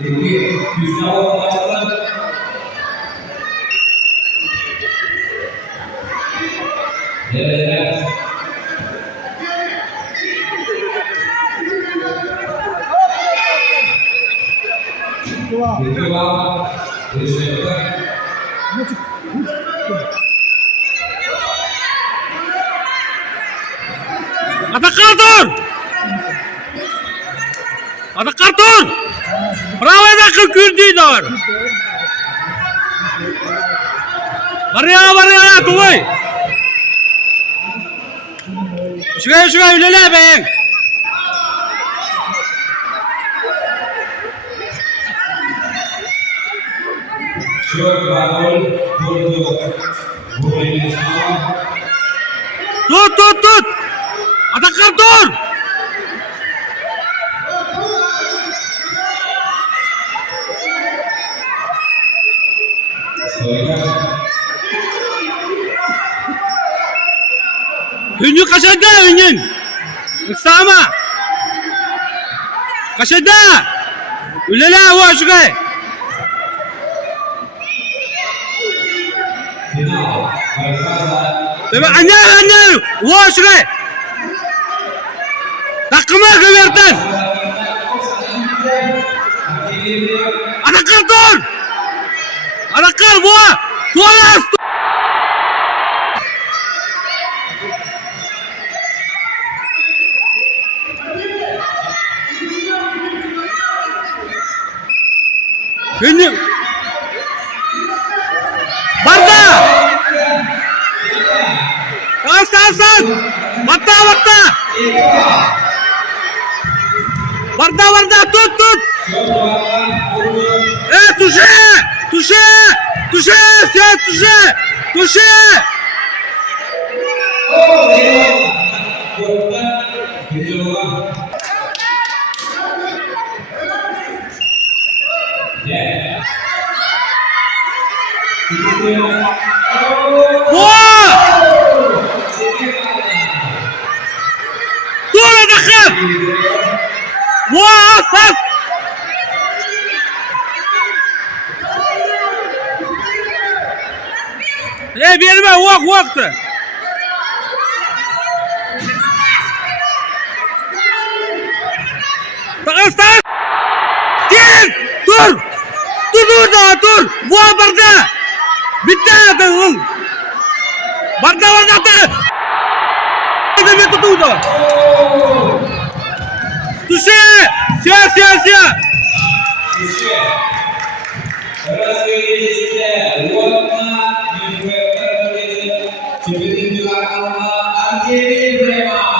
Ini bisa melakukan ya. Ada karton! Ada karton! Prawa da kırkırdılar. Var ya, tuğay. Şuraya ülele ben. Tut. Ada karton! Hünyu kaçırdı hünyün. Sama. Kaçırdı. Ülele hava şuraya. Tabi anne. Hava şuraya. Takımı kıvırtın. Ada karton. Ada kar hava. Tuğlas. Hünyu. Barda. Tas. Batta. Barda tut. Touché. Wah! Tuh dekat. Wah, asas. Verme vakti. Takastan. Gel. Dur. Dur. Buah barda. Bitti tuh. Barda tuh. Ini tuh tuh. Touché. Sia. Seperti juga Argeni Bremen.